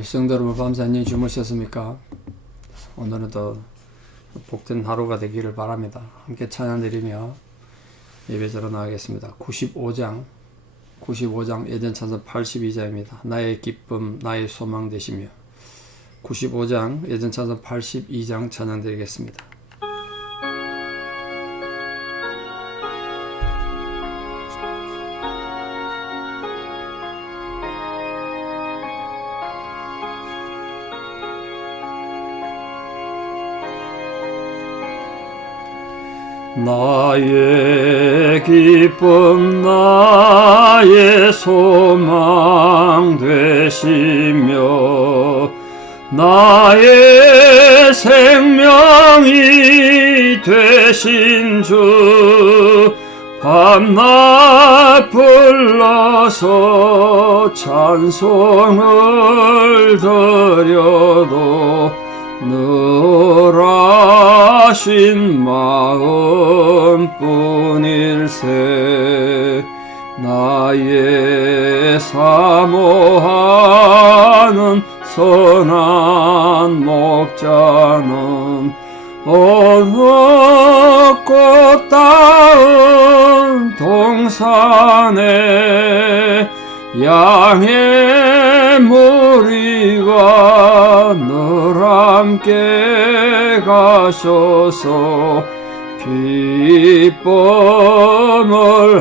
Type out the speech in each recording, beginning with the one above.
성도 여러분, 밤새 안녕히 주무셨습니까? 오늘은 또 복된 하루가 되기를 바랍니다. 함께 찬양 드리며 예배자로 나가겠습니다. 95장 예전 찬송 82장입니다. 나의 기쁨 나의 소망 되시며. 95장 예전 찬송 82장 찬양 드리겠습니다. 나의 기쁨 나의 소망 되시며 나의 생명이 되신 주 밤낮 불러서 찬송을 드려도 늘 하신 마음뿐일세. 나의 사모하는 선한 목자는 어느 꽃다운 동산에 양의 무리와 늘 함께 가셔서 기쁨을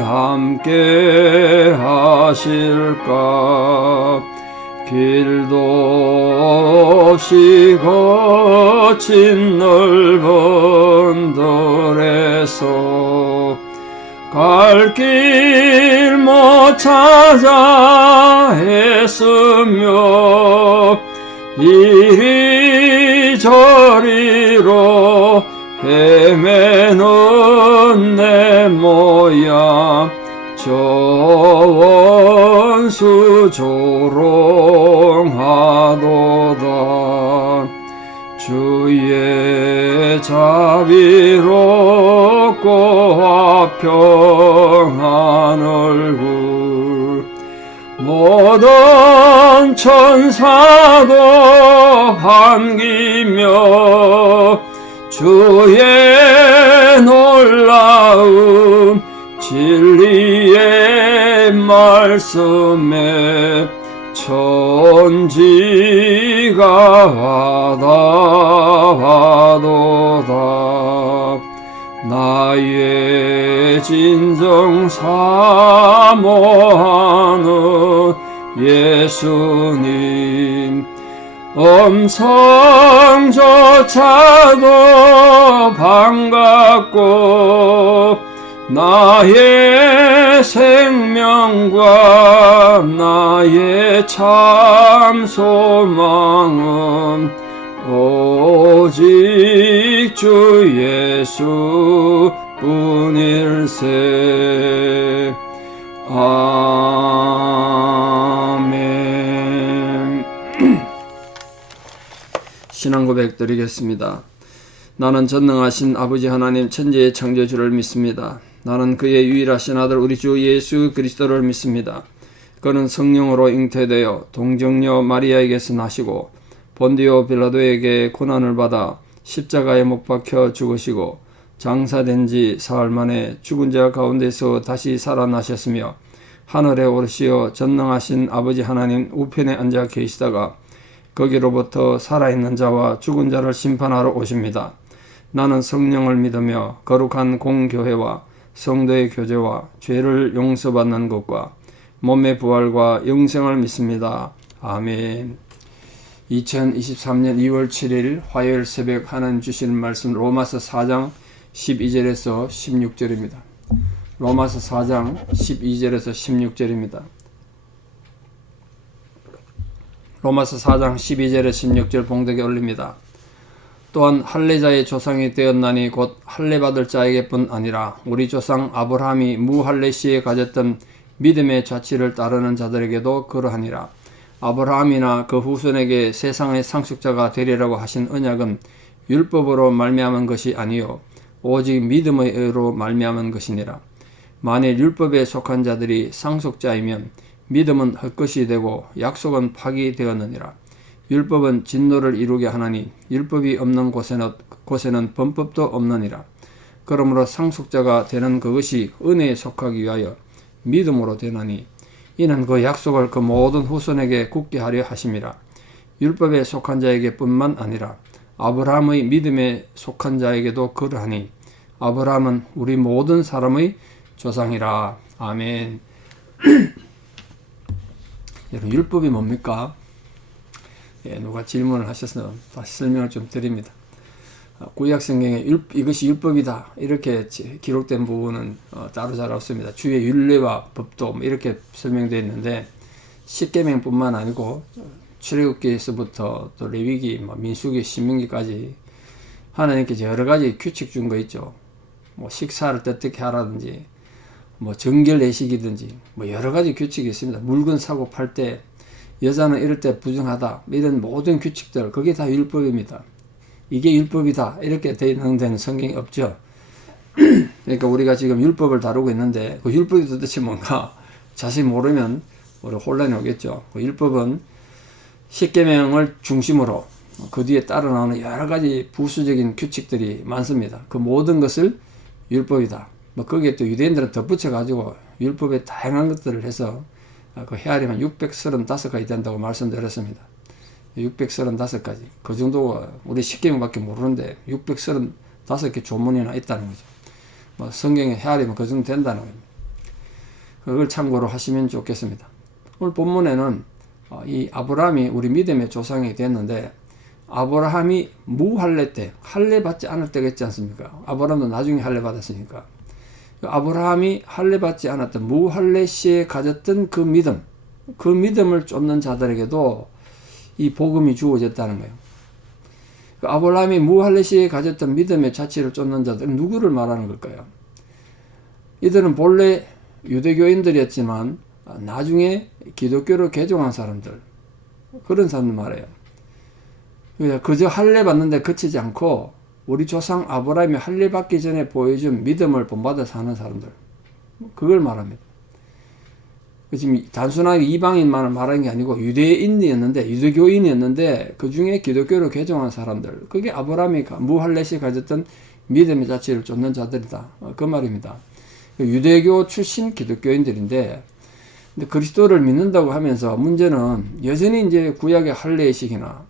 함께 하실까. 길도 없이 거친 넓은 들에서 갈 길 못 찾아 애쓰며 이리저리로 헤매는 내 모양 저 원수 조롱하도다. 주의 자비롭고 화평한 얼굴 모든 천사도 반기며 주의 놀라운 진리의 말씀에 천지가 화답하도다. 나의 진정 사모하는 예수님 음성조차도 반갑고 나의 생명과 나의 참 소망은 오직 주 예수 뿐일세. 아멘. 신앙고백 드리겠습니다. 나는 전능하신 아버지 하나님 천지의 창조주를 믿습니다. 나는 그의 유일하신 아들 우리 주 예수 그리스도를 믿습니다. 그는 성령으로 잉태되어 동정녀 마리아에게서 나시고 본디오 빌라도에게 고난을 받아 십자가에 못 박혀 죽으시고 장사된 지 사흘 만에 죽은 자 가운데서 다시 살아나셨으며 하늘에 오르시어 전능하신 아버지 하나님 우편에 앉아 계시다가 거기로부터 살아있는 자와 죽은 자를 심판하러 오십니다. 나는 성령을 믿으며 거룩한 공교회와 성도의 교제와 죄를 용서받는 것과 몸의 부활과 영생을 믿습니다. 아멘. 2023년 2월 7일 화요일 새벽 하나님 주시는 말씀 로마서 4장 12절에서 16절입니다. 로마서 4장 12절에서 16절입니다. 로마서 4장 12절에 16절 봉독에 올립니다. 또한 할례자의 조상이 되었나니 곧 할례받을 자에게뿐 아니라 우리 조상 아브라함이 무할례 시에 가졌던 믿음의 자치를 따르는 자들에게도 그러하니라. 아브라함이나 그 후손에게 세상의 상속자가 되리라고 하신 언약은 율법으로 말미암은 것이 아니요 오직 믿음의 의로 말미암은 것이니라. 만일 율법에 속한 자들이 상속자이면 믿음은 헛것이 되고 약속은 파기되었느니라. 율법은 진노를 이루게 하나니 율법이 없는 곳에는 범법도 없느니라. 그러므로 상속자가 되는 그것이 은혜에 속하기 위하여 믿음으로 되나니 이는 그 약속을 그 모든 후손에게 굳게 하려 하심이라. 율법에 속한 자에게 뿐만 아니라 아브라함의 믿음에 속한 자에게도 그러하니 아브라함은 우리 모든 사람의 조상이라. 아멘. 여러분, 율법이 뭡니까? 누가 질문을 하셔서 다시 설명을 좀 드립니다. 구약 성경에 이것이 율법이다 이렇게 기록된 부분은 따로 잘 없습니다. 주의 율례와 법도 이렇게 설명되어 있는데, 십계명뿐만 아니고 출애굽기에서부터 또 레위기, 민수기, 신명기까지 하나님께서 여러 가지 규칙 준 거 있죠. 식사를 어떻게 하라든지, 정결례식이든지 여러 가지 규칙이 있습니다. 물건 사고 팔 때 여자는 이럴 때 부정하다, 이런 모든 규칙들, 그게 다 율법입니다. 이게 율법이다 이렇게 되어 있는 데는 성경이 없죠. 그러니까 우리가 지금 율법을 다루고 있는데 그 율법이 도대체 뭔가 자세히 모르면 우리 혼란이 오겠죠. 그 율법은 십계명을 중심으로 그 뒤에 따라 나오는 여러 가지 부수적인 규칙들이 많습니다. 그 모든 것을 율법이다. 거기에 또 유대인들은 덧붙여 가지고 율법에 다양한 것들을 해서 그 헤아리면 635가지 된다고 말씀드렸습니다. 635가지. 그 정도가 우리 십계명밖에 모르는데 635개 조문이나 있다는 거죠. 성경에 헤아리면 그 정도 된다는 겁니다. 그걸 참고로 하시면 좋겠습니다. 오늘 본문에는 이 아브라함이 우리 믿음의 조상이 됐는데, 아브라함이 무할례 때, 할례 받지 않을 때가 있지 않습니까? 아브라함도 나중에 할례 받았으니까. 아브라함이 할례 받지 않았던 무할례 시에 가졌던 그 믿음을 쫓는 자들에게도 이 복음이 주어졌다는 거예요. 아브라함이 무할례 시에 가졌던 믿음의 자취를 쫓는 자들은 누구를 말하는 걸까요? 이들은 본래 유대교인들이었지만 나중에 기독교로 개종한 사람들, 그런 사람들 말해요. 그저 할례 받는데 그치지 않고 우리 조상 아브라함이 할례 받기 전에 보여준 믿음을 본받아 사는 사람들, 그걸 말합니다. 지금 단순하게 이방인만을 말하는 게 아니고 유대인이었는데, 유대교인이었는데 그 중에 기독교로 개종한 사람들, 그게 아브라함이 무할례 시에 가졌던 믿음의 자취를 쫓는 자들이다, 그 말입니다. 유대교 출신 기독교인들인데, 근데 그리스도를 믿는다고 하면서 문제는 여전히 이제 구약의 할례식이나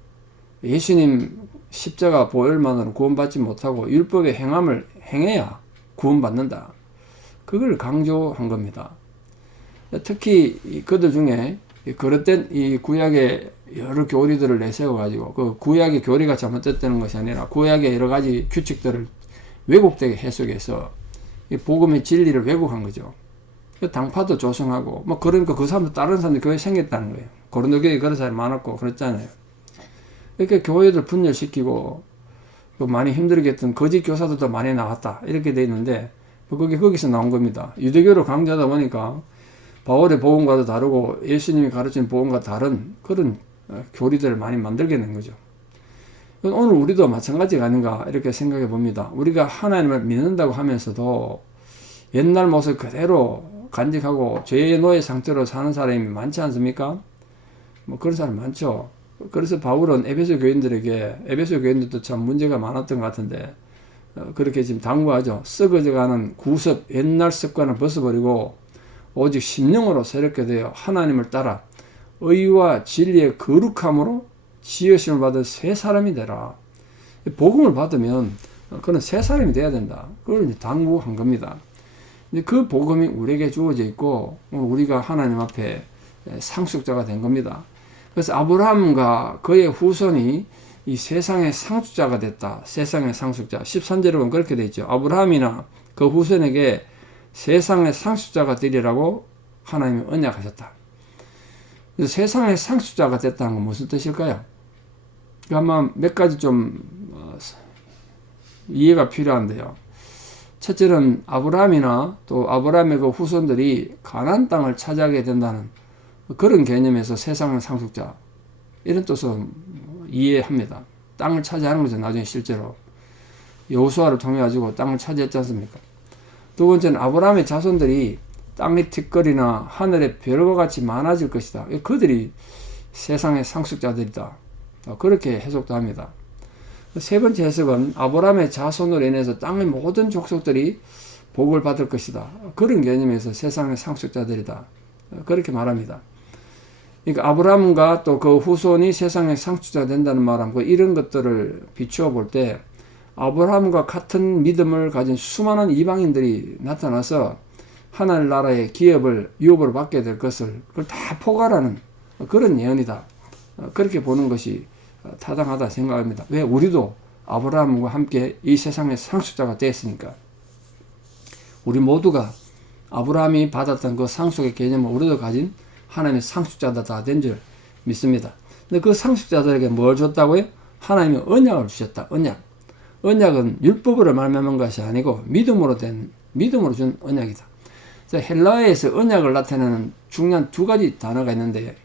예수님 십자가 보혈만으로 구원받지 못하고 율법의 행함을 행해야 구원받는다, 그걸 강조한 겁니다. 특히 그들 중에 그릇된 이 구약의 여러 교리들을 내세워가지고 그 구약의 교리가 잘못됐다는 것이 아니라 구약의 여러 가지 규칙들을 왜곡되게 해석해서 이 복음의 진리를 왜곡한 거죠. 당파도 조성하고 그러니까 그 사람들, 다른 사람들 교회 생겼다는 거예요. 고린도 교회 그런 사람이 많았고 그랬잖아요. 이렇게 교회들 분열시키고 많이 힘들게 했던 거짓 교사들도 많이 나왔다, 이렇게 돼 있는데 그게 거기서 나온 겁니다. 유대교를 강조하다 보니까 바울의 복음과도 다르고 예수님이 가르친 복음과 다른 그런 교리들을 많이 만들게 된 거죠. 오늘 우리도 마찬가지가 아닌가 이렇게 생각해 봅니다. 우리가 하나님을 믿는다고 하면서도 옛날 모습 그대로 간직하고 죄의 노예 상태로 사는 사람이 많지 않습니까? 그런 사람 많죠. 그래서 바울은 에베소 교인들도 참 문제가 많았던 것 같은데 그렇게 지금 당부하죠. 썩어져가는 구습, 옛날 습관을 벗어버리고 오직 심령으로 새롭게 되어 하나님을 따라 의와 진리의 거룩함으로 지으심을 받은 새 사람이 되라. 복음을 받으면 그는 새 사람이 돼야 된다, 그걸 이제 당부한 겁니다. 그 복음이 우리에게 주어져 있고 우리가 하나님 앞에 상속자가 된 겁니다. 그래서 아브라함과 그의 후손이 이 세상의 상속자가 됐다. 세상의 상속자. 13절에 보면 그렇게 되어 있죠. 아브라함이나 그 후손에게 세상의 상속자가 되리라고 하나님이 언약하셨다. 그래서 세상의 상속자가 됐다는 건 무슨 뜻일까요? 아마 몇 가지 좀 이해가 필요한데요. 첫째는 아브라함이나 또 아브라함의 그 후손들이 가나안 땅을 차지하게 된다는 그런 개념에서 세상의 상속자, 이런 뜻을 이해합니다. 땅을 차지하는 거죠. 나중에 실제로 여호수아를 통해 가지고 땅을 차지했지 않습니까? 두 번째는 아브라함의 자손들이 땅의 틱거리나 하늘의 별과 같이 많아질 것이다. 그들이 세상의 상속자들이다. 그렇게 해석도 합니다. 세 번째 해석은 아브라함의 자손으로 인해서 땅의 모든 족속들이 복을 받을 것이다. 그런 개념에서 세상의 상속자들이다. 그렇게 말합니다. 그러니까 아브라함과 또 그 후손이 세상의 상속자가 된다는 말하고 이런 것들을 비추어 볼 때 아브라함과 같은 믿음을 가진 수많은 이방인들이 나타나서 하나님 나라의 기업을 유업으로 받게 될 것을 그걸 다 포괄하는 그런 예언이다. 그렇게 보는 것이 타당하다 생각합니다. 왜? 우리도 아브라함과 함께 이 세상의 상속자가 됐으니까. 우리 모두가 아브라함이 받았던 그 상속의 개념을 우리도 가진 하나님의 상속자다 다 된 줄 믿습니다. 근데 그 상속자들에게 뭘 줬다고요? 하나님이 언약을 주셨다. 언약은 율법으로 말미암은 것이 아니고 믿음으로 준 언약이다. 헬라어에서 언약을 나타내는 중요한 두 가지 단어가 있는데,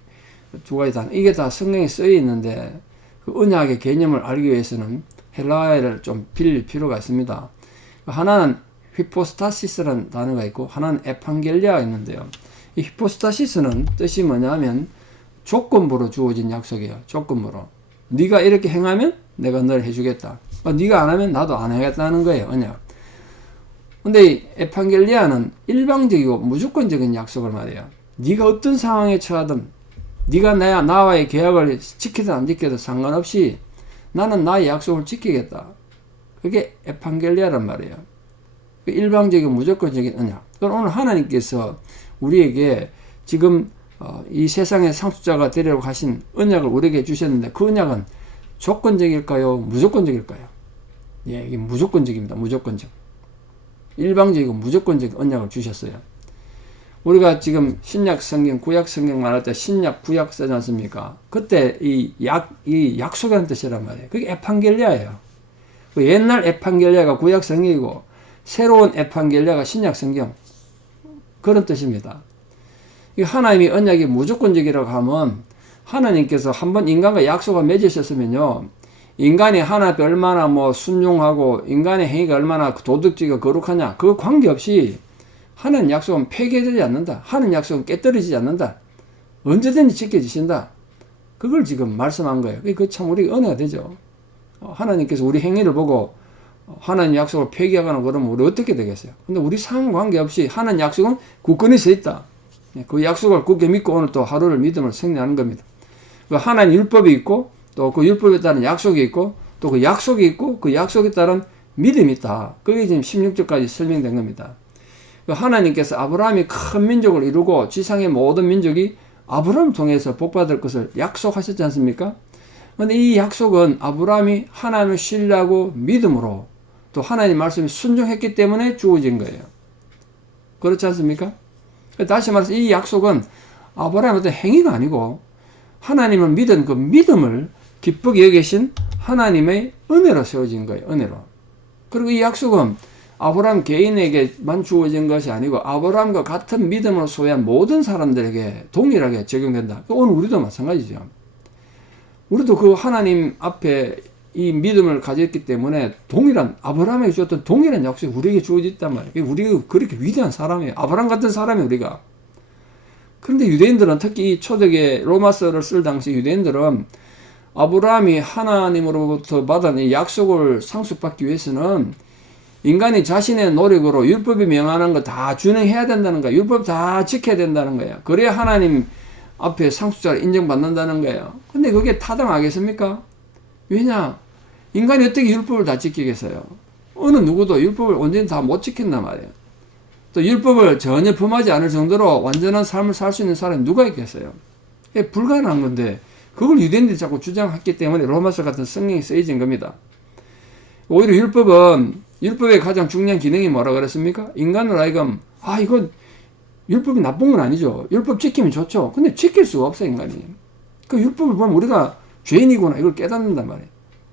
이게 다 성경에 쓰여 있는데 그 언약의 개념을 알기 위해서는 헬라어를 좀 빌릴 필요가 있습니다. 하나는 히포스타시스라는 단어가 있고 하나는 에판겔리아가 있는데요. 이 히포스타시스는 뜻이 뭐냐면 조건부로 주어진 약속이에요. 조건부로. 네가 이렇게 행하면 내가 널 해주겠다. 네가 안 하면 나도 안 하겠다는 거예요. 언약. 근데 이 에판겔리아는 일방적이고 무조건적인 약속을 말해요. 네가 어떤 상황에 처하든 네가 나와의 계약을 지키든 안 지키든 상관없이 나는 나의 약속을 지키겠다. 그게 에판겔리아란 말이에요. 일방적이고 무조건적인 언약. 그럼 오늘 하나님께서 우리에게 지금 이 세상의 상속자가 되려고 하신 언약을 우리에게 주셨는데 그 언약은 조건적일까요? 무조건적일까요? 예, 이게 무조건적입니다. 무조건적. 일방적이고 무조건적 언약을 주셨어요. 우리가 지금 신약 성경, 구약 성경 말할 때 신약, 구약 쓰지 않습니까? 그때 이 약속이라는 뜻이란 말이에요. 그게 에판겔리아예요. 옛날 에판겔리아가 구약 성경이고 새로운 에판겔리아가 신약 성경. 그런 뜻입니다. 하나님이 언약이 무조건적이라고 하면 하나님께서 한번 인간과 약속을 맺으셨으면요. 인간이 하나님 앞에 얼마나 순종하고 인간의 행위가 얼마나 도덕적이고 거룩하냐. 그거 관계없이 하나님 약속은 폐기되지 않는다. 하나님 약속은 깨뜨리지 않는다. 언제든지 지켜지신다. 그걸 지금 말씀한 거예요. 그게 참 우리가 은혜가 되죠. 하나님께서 우리 행위를 보고 하나님 약속을 폐기하거나 그러면 우리 어떻게 되겠어요? 근데 우리 상황 관계없이 하나님 약속은 굳건히 서 있다. 그 약속을 굳게 믿고 오늘 또 하루를 믿음을 승리하는 겁니다. 하나님 율법이 있고 또 그 율법에 따른 약속이 있고 또 그 약속이 있고 그 약속에 따른 믿음이 있다. 그게 지금 16절까지 설명된 겁니다. 하나님께서 아브라함이 큰 민족을 이루고 지상의 모든 민족이 아브라함을 통해서 복받을 것을 약속하셨지 않습니까? 그런데 이 약속은 아브라함이 하나님을 신뢰하고 믿음으로 또 하나님 말씀에 순종했기 때문에 주어진 거예요. 그렇지 않습니까? 다시 말해서 이 약속은 아브라함의 어떤 행위가 아니고 하나님을 믿은 그 믿음을 기쁘게 여기신 하나님의 은혜로 세워진 거예요. 은혜로. 그리고 이 약속은 아브라함 개인에게만 주어진 것이 아니고 아브라함과 같은 믿음을 소유한 모든 사람들에게 동일하게 적용된다. 오늘 우리도 마찬가지죠. 우리도 그 하나님 앞에 이 믿음을 가졌기 때문에 동일한 아브라함에게 주었던 동일한 약속이 우리에게 주어졌단 말이에요. 우리가 그렇게 위대한 사람이에요. 아브라함 같은 사람이에요. 우리가. 그런데 유대인들은 특히 이 초대계 로마서를 쓸 당시 유대인들은 아브라함이 하나님으로부터 받은 이 약속을 상속받기 위해서는 인간이 자신의 노력으로 율법이 명하는 거 다 준행해야 된다는 거예요. 율법 다 지켜야 된다는 거예요. 그래야 하나님 앞에 상속자를 인정받는다는 거예요. 근데 그게 타당하겠습니까? 왜냐? 인간이 어떻게 율법을 다 지키겠어요? 어느 누구도 율법을 온전히 다 못 지킨단 말이에요. 또 율법을 전혀 범하지 않을 정도로 완전한 삶을 살 수 있는 사람이 누가 있겠어요? 그게 불가능한 건데 그걸 유대인들이 자꾸 주장했기 때문에 로마서 같은 성경이 쓰여진 겁니다. 오히려 율법의 가장 중요한 기능이 뭐라 그랬습니까? 인간으로 하여금 이건 율법이 나쁜 건 아니죠. 율법 지키면 좋죠. 근데 지킬 수가 없어요, 인간이. 그 율법을 보면 우리가 죄인이구나 이걸 깨닫는단 말이에요.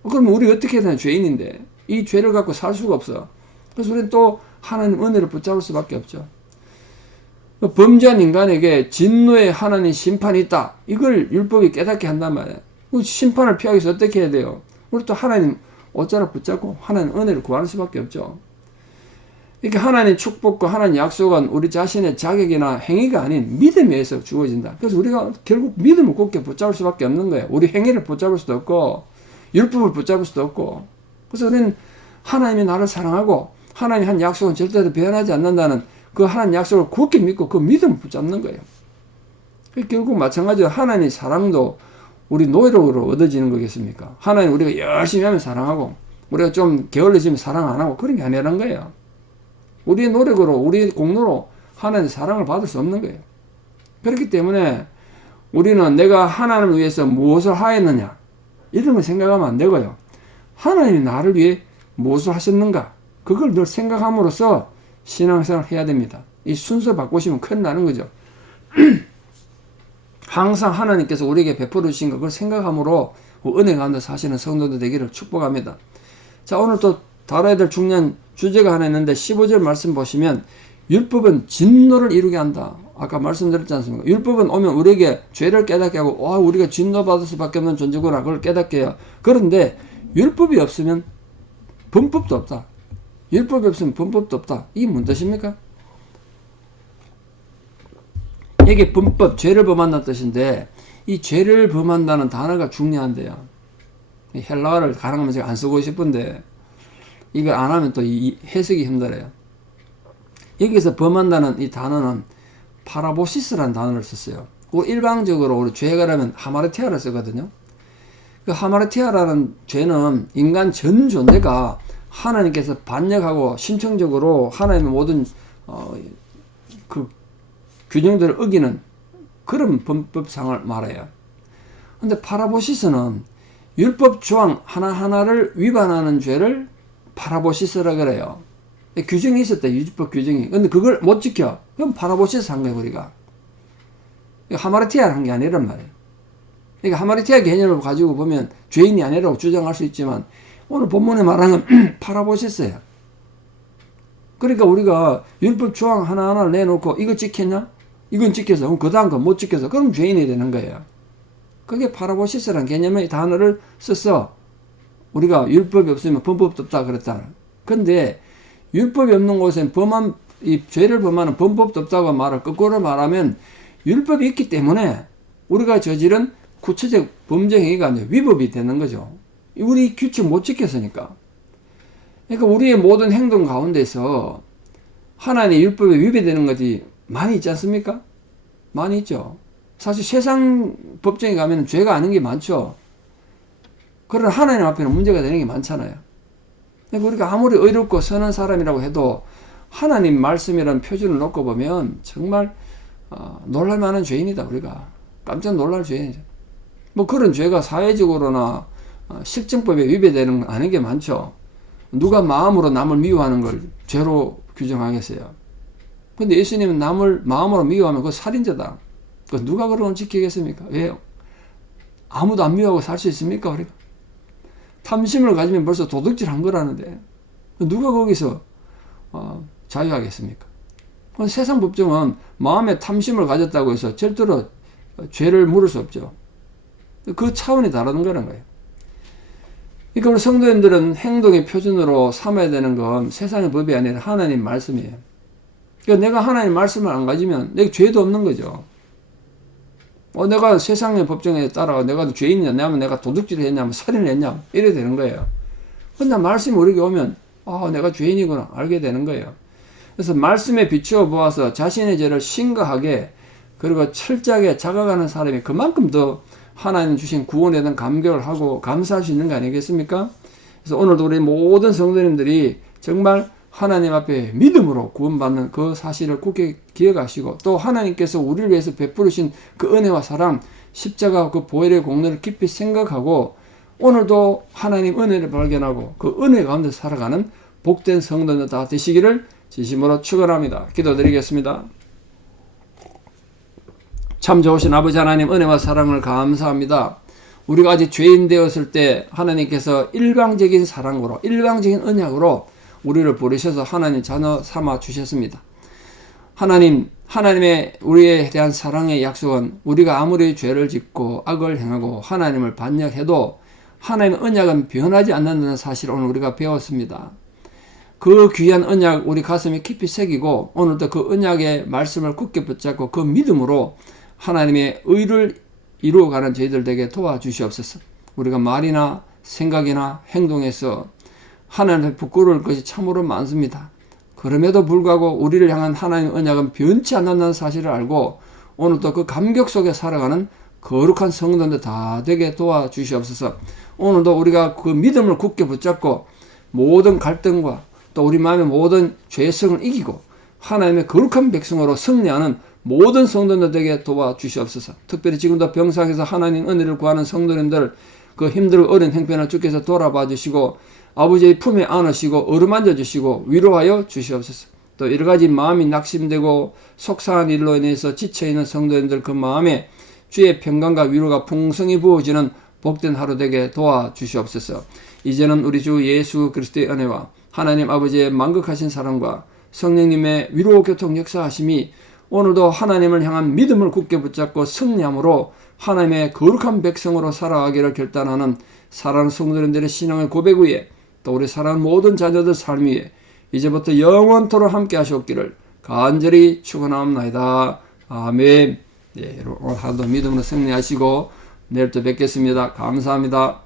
그러면 우리가 어떻게 해야 되나 죄인인데 이 죄를 갖고 살 수가 없어. 그래서 우리는 또 하나님 은혜를 붙잡을 수밖에 없죠. 범죄한 인간에게 진노의 하나님 심판이 있다. 이걸 율법이 깨닫게 한단 말이에요. 심판을 피하기 위해서 어떻게 해야 돼요? 우리 또 하나님 옷자락 붙잡고 하나님 은혜를 구하는 수밖에 없죠. 이렇게 하나님 축복과 하나님 약속은 우리 자신의 자격이나 행위가 아닌 믿음에 의해서 주어진다. 그래서 우리가 결국 믿음을 굳게 붙잡을 수밖에 없는 거예요. 우리 행위를 붙잡을 수도 없고 율법을 붙잡을 수도 없고. 그래서 우리는 하나님이 나를 사랑하고 하나님이 한 약속은 절대로 변하지 않는다는 그 하나님 약속을 굳게 믿고 그 믿음을 붙잡는 거예요. 결국 마찬가지로 하나님의 사랑도 우리 노력으로 얻어지는 거겠습니까? 하나님 우리가 열심히 하면 사랑하고 우리가 좀 게을러지면 사랑 안 하고 그런 게 아니라는 거예요. 우리의 노력으로 우리의 공로로 하나님의 사랑을 받을 수 없는 거예요. 그렇기 때문에 우리는 내가 하나님을 위해서 무엇을 하였느냐 이런 걸 생각하면 안 되고요. 하나님이 나를 위해 무엇을 하셨는가 그걸 늘 생각함으로써 신앙생활을 해야 됩니다. 이 순서 바꾸시면 큰일 나는 거죠. 항상 하나님께서 우리에게 베풀어 주신 것 그걸 생각함으로 은혜 가운데 사시는 성도들 되기를 축복합니다. 자, 오늘 또 다뤄야 될 중요한 주제가 하나 있는데 15절 말씀 보시면 율법은 진노를 이루게 한다. 아까 말씀드렸지 않습니까? 율법은 오면 우리에게 죄를 깨닫게 하고 와 우리가 진노받을 수밖에 없는 존재구나 그걸 깨닫게 해요. 그런데 율법이 없으면 범법도 없다. 율법이 없으면 범법도 없다. 이게 뭔 뜻입니까? 이게 범법, 죄를 범한다는 뜻인데 이 죄를 범한다는 단어가 중요한데요. 헬라어를 가능하면 제가 안 쓰고 싶은데 이걸 안 하면 또 해석이 힘들어요. 여기서 범한다는 이 단어는 파라보시스라는 단어를 썼어요. 일방적으로 우리 죄가 라면 하마르티아를 쓰거든요. 그 하마르티아라는 죄는 인간 전 존재가 하나님께서 반역하고 심층적으로 하나님의 모든 그 균형들을 어기는 그런 범법상을 말해요. 근데 파라보시스는 율법 조항 하나하나를 위반하는 죄를 파라보시스라 그래요. 규정이 있었대, 율법 규정이. 근데 그걸 못 지켜. 그럼 파라보시스 한 거예요, 우리가. 하마르티아 한 게 아니란 말이에요. 그러니까 하마르티아 개념을 가지고 보면 죄인이 아니라고 주장할 수 있지만 오늘 본문에 말하는 파라보시스예요. 그러니까 우리가 율법 조항 하나하나를 내놓고 이거 지켰냐? 이건 지켜서, 그럼 그 다음 건 못 지켜서, 그럼 죄인이 되는 거예요. 그게 파라보시스라는 개념의 단어를 써서 우리가 율법이 없으면 범법도 없다 그랬다. 근데 율법이 없는 곳엔 이 죄를 범하는 범법도 없다고 말을 거꾸로 말하면 율법이 있기 때문에 우리가 저지른 구체적 범죄 행위가 아니라 위법이 되는 거죠. 우리 규칙 못 지켰으니까. 그러니까 우리의 모든 행동 가운데서 하나님의 율법에 위배되는 것이 많이 있지 않습니까? 많이 있죠. 사실 세상 법정에 가면 죄가 아닌 게 많죠. 그러나 하나님 앞에는 문제가 되는 게 많잖아요. 그러니까 우리가 아무리 의롭고 선한 사람이라고 해도 하나님 말씀이라는 표준을 놓고 보면 정말 놀랄만한 죄인이다. 우리가 깜짝 놀랄 죄인이죠. 뭐 그런 죄가 사회적으로나 실정법에 위배되는 건 아닌 게 많죠. 누가 마음으로 남을 미워하는 걸 죄로 규정하겠어요. 근데 예수님은 남을 마음으로 미워하면 그거 살인자다. 누가 그런 걸 지키겠습니까? 왜요? 아무도 안 미워하고 살 수 있습니까? 우리가? 탐심을 가지면 벌써 도둑질 한 거라는데 누가 거기서 자유하겠습니까? 세상 법정은 마음에 탐심을 가졌다고 해서 절대로 죄를 물을 수 없죠. 그 차원이 다른 거라는 거예요. 그러니까 우리 성도님들은 행동의 표준으로 삼아야 되는 건 세상의 법이 아니라 하나님 말씀이에요. 그러니까 내가 하나님 말씀을 안 가지면 내가 죄도 없는 거죠. 내가 세상의 법정에 따라 내가 죄인이냐, 내가 도둑질을 했냐, 살인을 했냐, 이래 되는 거예요. 근데 말씀이 우리에게 오면, 내가 죄인이구나, 알게 되는 거예요. 그래서 말씀에 비추어 보아서 자신의 죄를 심각하게, 그리고 철저하게 자각하는 사람이 그만큼 더 하나님 주신 구원에 대한 감격을 하고 감사할 수 있는 거 아니겠습니까? 그래서 오늘도 우리 모든 성도님들이 정말 하나님 앞에 믿음으로 구원받는 그 사실을 굳게 기억하시고 또 하나님께서 우리를 위해서 베푸르신 그 은혜와 사랑, 십자가 그 보혈의 공로를 깊이 생각하고 오늘도 하나님 은혜를 발견하고 그 은혜 가운데 살아가는 복된 성도들 다 되시기를 진심으로 축원합니다. 기도드리겠습니다. 참 좋으신 아버지 하나님 은혜와 사랑을 감사합니다. 우리가 아직 죄인 되었을 때 하나님께서 일방적인 사랑으로 일방적인 언약으로 우리를 부르셔서 하나님 자녀 삼아 주셨습니다. 하나님의 우리에 대한 사랑의 약속은 우리가 아무리 죄를 짓고 악을 행하고 하나님을 반역해도 하나님의 언약은 변하지 않는다는 사실을 오늘 우리가 배웠습니다. 그 귀한 언약 우리 가슴에 깊이 새기고 오늘도 그 언약의 말씀을 굳게 붙잡고 그 믿음으로 하나님의 의를 이루어가는 저희들 되게 도와주시옵소서. 우리가 말이나 생각이나 행동에서 하나님의 부끄러울 것이 참으로 많습니다. 그럼에도 불구하고 우리를 향한 하나님의 언약은 변치 않는다는 사실을 알고 오늘도 그 감격 속에 살아가는 거룩한 성도들 다 되게 도와주시옵소서. 오늘도 우리가 그 믿음을 굳게 붙잡고 모든 갈등과 또 우리 마음의 모든 죄성을 이기고 하나님의 거룩한 백성으로 승리하는 모든 성도들에게 도와주시옵소서. 특별히 지금도 병상에서 하나님 은혜를 구하는 성도님들 그 힘들고 어려운 형편을 주께서 돌아봐 주시고 아버지의 품에 안으시고 어루만져 주시고 위로하여 주시옵소서. 또 여러 가지 마음이 낙심되고 속상한 일로 인해서 지쳐있는 성도님들 그 마음에 주의 평강과 위로가 풍성히 부어지는 복된 하루 되게 도와주시옵소서. 이제는 우리 주 예수 그리스도의 은혜와 하나님 아버지의 만극하신 사랑과 성령님의 위로 교통 역사하심이 오늘도 하나님을 향한 믿음을 굳게 붙잡고 승리함으로 하나님의 거룩한 백성으로 살아가기를 결단하는 사랑하는 성도님들의 신앙의 고백 위에 또 우리 사랑하는 모든 자녀들 삶 위에 이제부터 영원토록 함께 하시옵기를 간절히 축원합니다. 아멘. 네, 오늘 하루도 믿음으로 승리하시고 내일 또 뵙겠습니다. 감사합니다.